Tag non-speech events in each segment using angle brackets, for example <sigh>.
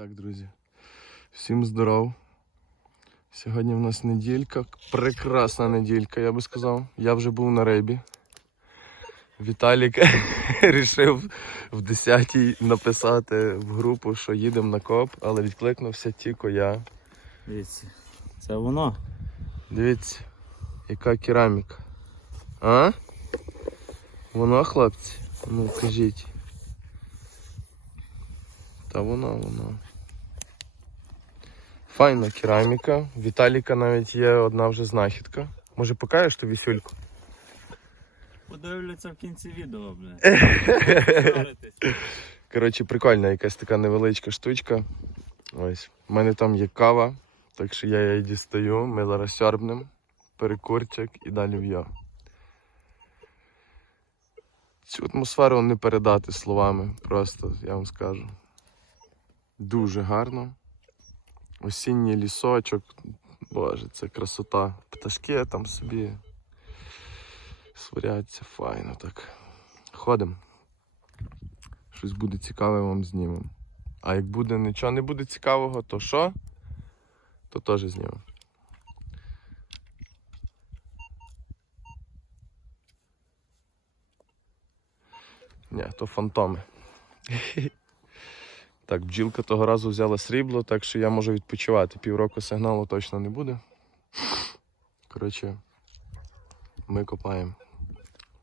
Так, друзі. Всім здоров. Сьогодні в нас неділька. Прекрасна неділька, я би сказав. Я вже був на рейбі. Віталік <laughs> рішив в 10-й написати в групу, що їдемо на коп, але відкликнувся тільки я. Дивіться, це воно. Дивіться, яка кераміка. А? Воно, хлопці? Ну, кажіть. Та воно, воно. Файна кераміка. Віталіка навіть є одна вже знахідка. Може покажеш ту вісюльку? Подивляться в кінці відео, бля. <laughs> Коротше, прикольна якась така невеличка штучка. Ось. У мене там є кава, так що я її дістаю. Ми зараз сьорбнем, перекурчик і далі в йо. Цю атмосферу не передати словами, просто я вам скажу. Дуже гарно. Осінній лісочок. Боже, це красота. Пташки там собі сваряться файно так. Ходимо. Щось буде цікаве вам знімемо. А як буде нічого не буде цікавого, то що? То теж знімемо. Ні, то фантоми. <laughs> Так, бджілка того разу взяла срібло, так що я можу відпочивати. Півроку сигналу точно не буде. Коротше, ми копаємо.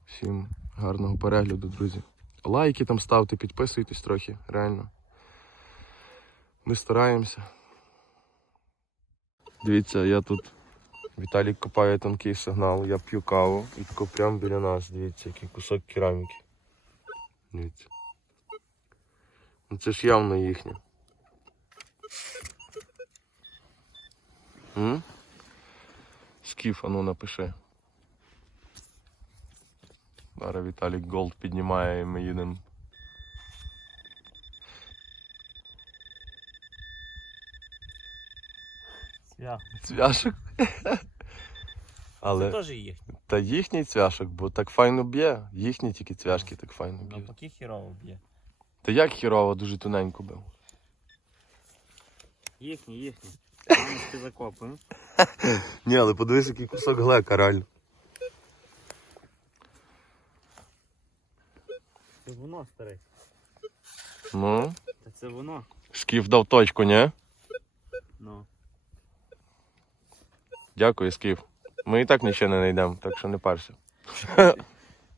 Всім гарного перегляду, друзі. Лайки там ставте, підписуйтесь трохи, реально. Ми стараємося. Дивіться, я тут Віталій копає тонкий сигнал, я п'ю каву і прямо біля нас, дивіться, який кусок кераміки. Дивіться. Ну це ж явно їхнє. М? Скіф, а ну напиши. Зараз Віталік Голд піднімає і ми їдемо. Свях. Цвяшок. Це Але теж їхнє. та їхній цвяшок, бо так файно б'є. Їхні тільки цвяшки так файно б'ють. Навпаки хірово б'є. Та як хірово дуже тоненько бив. Їхній, їхній. Мамочки закопуємо. Ні, але подивись, який кусок глека, реально. Це воно, старий. Ну, Та це воно. Скіф дав точку, ні? Ну. Дякую, Скіф. Ми і так нічого не знайдемо, так що не парся.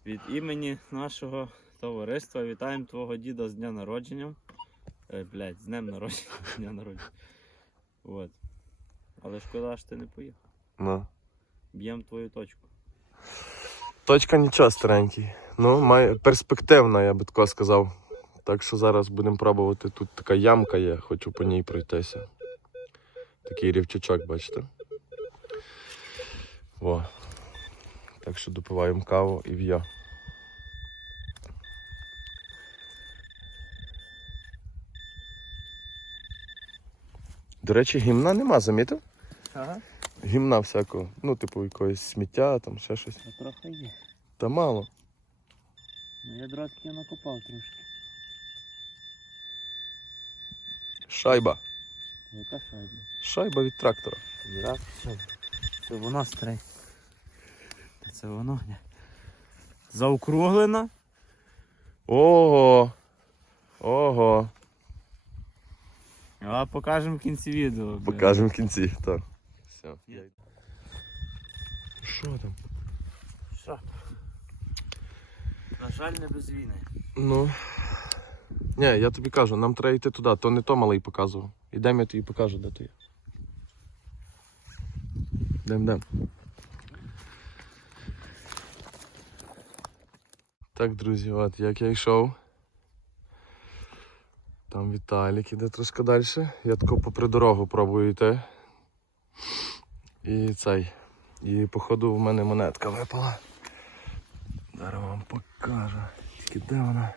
Від імені нашого товариства вітаємо твого діда з дня народження. Е, блядь, з днем народження. з <laughs> Дня народження. От. Але шкода, що ти не поїхав. Ну. Б'ємо твою точку. Точка нічого старенький. Ну, має перспективна, я би тако сказав. Так що зараз будемо пробувати. Тут така ямка є, хочу по ній пройтися. Такий рівчачок, бачите? Во. Так що допиваємо каву і в'я. До речі, гімна нема, замітив? Ага. Гімна всякого. Ну, типу, якогось сміття, там ще щось. Та трохи є. Та мало. Ну я дротки накопав трошки. Шайба. Яка шайба? Шайба від трактора. Раз, Це воно старий. Та це воно. Заокруглена. Ого. Ого. А покажемо в кінці відео. бля. Покажемо в кінці. Так. Все. Що там? Що? На жаль, не без війни. Ну. Ні, я тобі кажу, нам треба йти туди, то не то малий показував. Ідемо, я тобі покажу, де ти є. Йдем, йдем. Так, друзі, от як я йшов. Там Віталік іде трошки далі. Я тако попри дорогу пробую йти. І цей. І походу в мене монетка випала. Зараз вам покажу. Тільки де вона?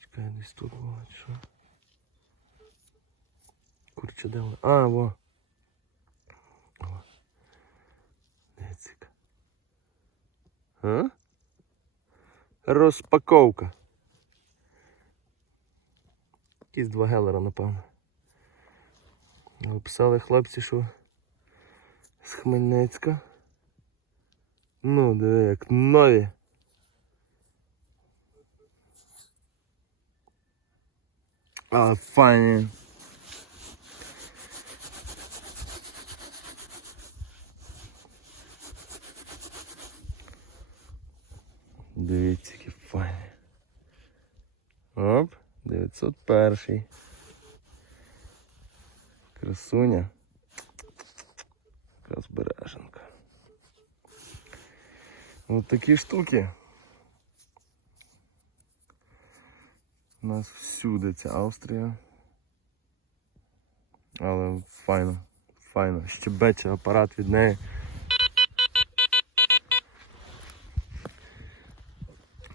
Чекай, десь тут була, чи що? Курче, де вона? А, во. О. Яка. А? Розпаковка. Якісь два гелера, напевно. Описали хлопці, що з Хмельницька. Ну, диви, як нові. А, файні. Дивіться, які файні. Оп, 901. Красуня. Якраз береженка. Ось такі штуки. У нас всюди ця Австрія. Але файно, файно. Щебече апарат від неї.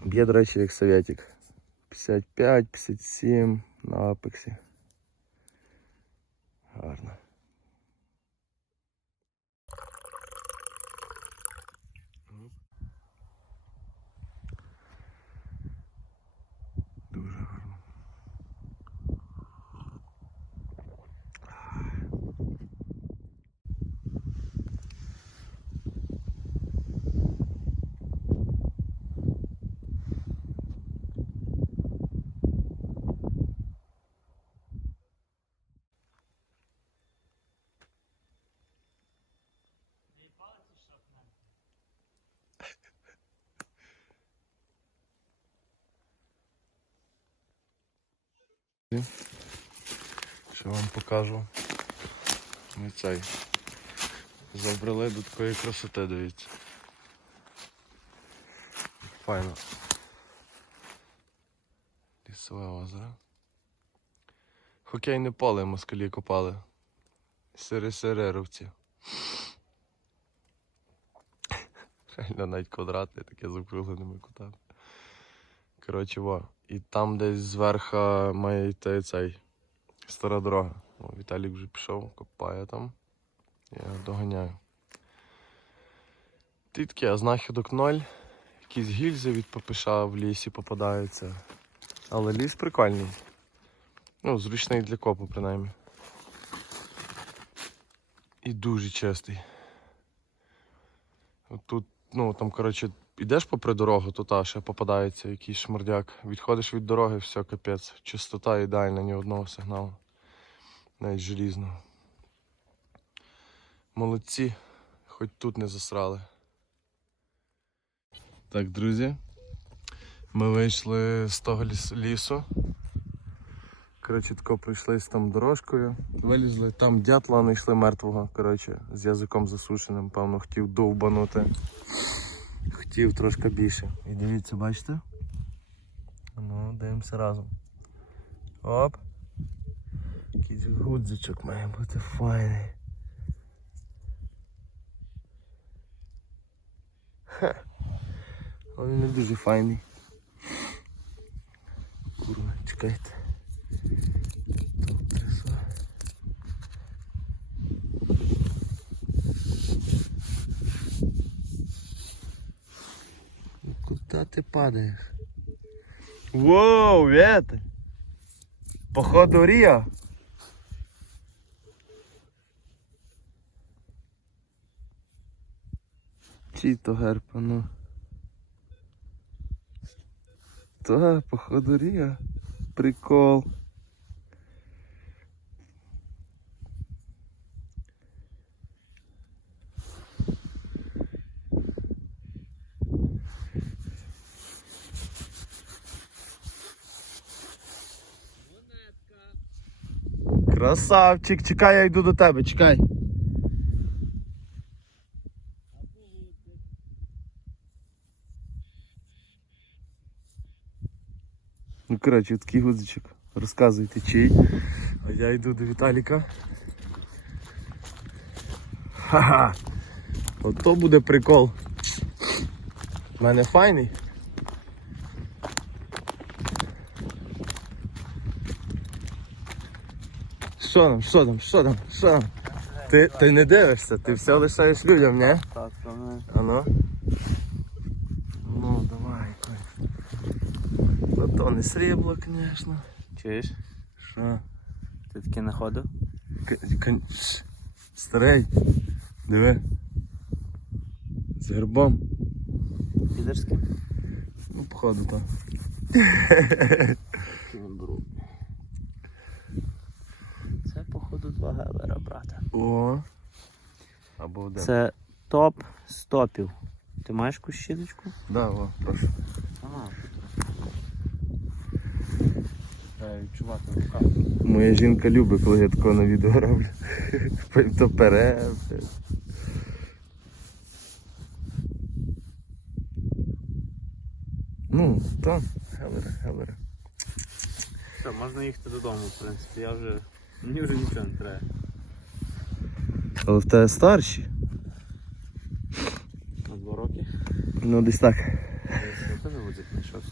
Б'є, до речі, як советик. 55, 57 на апексі. Гарно. Що вам покажу? Ми цей. Забрали до такої красоти, дивіться. Файно. Лісове озеро. Хокейне поле москалі копали. Сири-сиреровці. Реально навіть квадратне таке з округленими кутами. Коротше, во. І там десь зверху має йти цей стара дорога. О, Віталік вже пішов, копає там. Я доганяю. Ти таке, а знахідок ноль. Якісь гільзи від ППШ в лісі попадаються. Але ліс прикольний. Ну, зручний для копу, принаймні. І дуже чистий. Тут, ну там, коротше, йдеш попри дорогу, то та ще попадається якийсь шмурдяк. Відходиш від дороги, все, капець. Чистота ідеальна, ні одного сигналу. Навіть желізного. Молодці, хоч тут не засрали. Так, друзі. Ми вийшли з того лісу. Коротше, тако пройшлись там дорожкою. Вилізли, там дятла знайшли мертвого, коротше, з язиком засушеним, певно, хотів довбанути. Хотів трошки більше. І дивіться, бачите? Ну, дивимося разом. Оп. Якийсь гудзичок має бути файний. Ха. Але не дуже файний. Курва, чекайте. Куда ты падаешь? Воу, это! Походу Рио! Чий то герпа, ну. Та, походу Ріо. Прикол. Красавчик, чекай, я йду до тебе, чекай. Ну, коротше, такий гудзичок. Розказуйте чий. А я йду до Віталіка. Ха-ха! Ото буде прикол. У мене файний. Що там, що там, що там, що там? Ти, ти не дивишся, ти все лишаєш людям, ні? Так, ми. А ну. Ну, давай, Коль. Ну то не срібло, звісно. Чуєш? Що? Ти таки знаходив? К- кон-. Старий. Диви. З гербом. Підерським? Ну, походу, так. Це, походу, два гелера, брата. О. Або один. Це топ з топів. Ти маєш якусь щіточку? Да, о, прошу. Ага. Треба відчувати рука. Моя жінка любить, коли я такого на відео роблю. То пере. Ну, так, гелери, гелери. Все, можна їхати додому, в принципі. Я вже. Мені вже нічого не треба. Але в тебе старші. На два роки. Ну, десь так. Теж.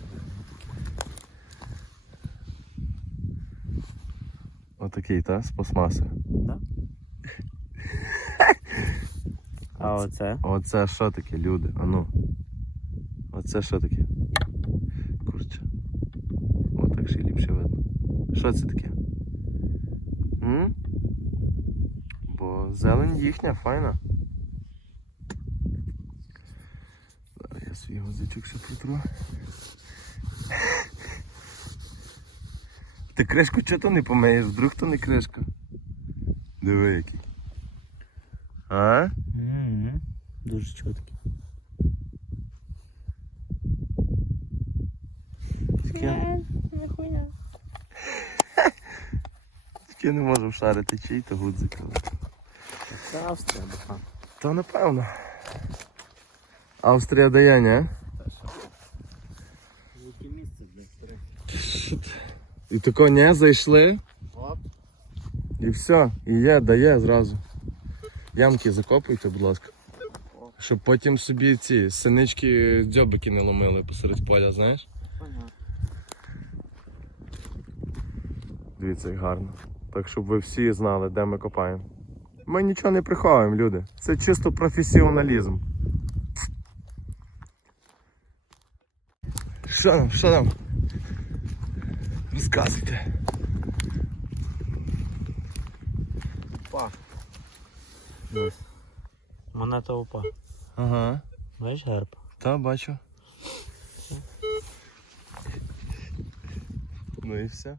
Отакий, так? З пластмаси. Да? <laughs> А оце? Оце що таке, люди? Ану. Оце що таке? Курче. Отак ще ліпше видно. Що це таке? М? Зелень їхня, файна. Зараз я свій гузичок ще протру. Ти кришку чого то не помиєш? Вдруг то не кришка? Диви який. А? Угу. Дуже чіткий. Таке. Тільки не можу вшарити, чий то гудзик. Це Австрія, бахан. Та напевно. Австрія дає, ні? Велике місце для старих. І тако не зайшли, Оп. і все, і є, дає зразу. Ямки закопуйте, будь ласка. Щоб потім собі ці синички дзьобики не ломили посеред поля, знаєш? Понятно. Дивіться, як гарно. Так, щоб ви всі знали, де ми копаємо. Ми нічого не приховуємо, люди. Це чисто професіоналізм. Що там, що там? Розказуйте. Па. Ось. Монета опа. Ага. Бачиш герб? Та, бачу. Ну і все.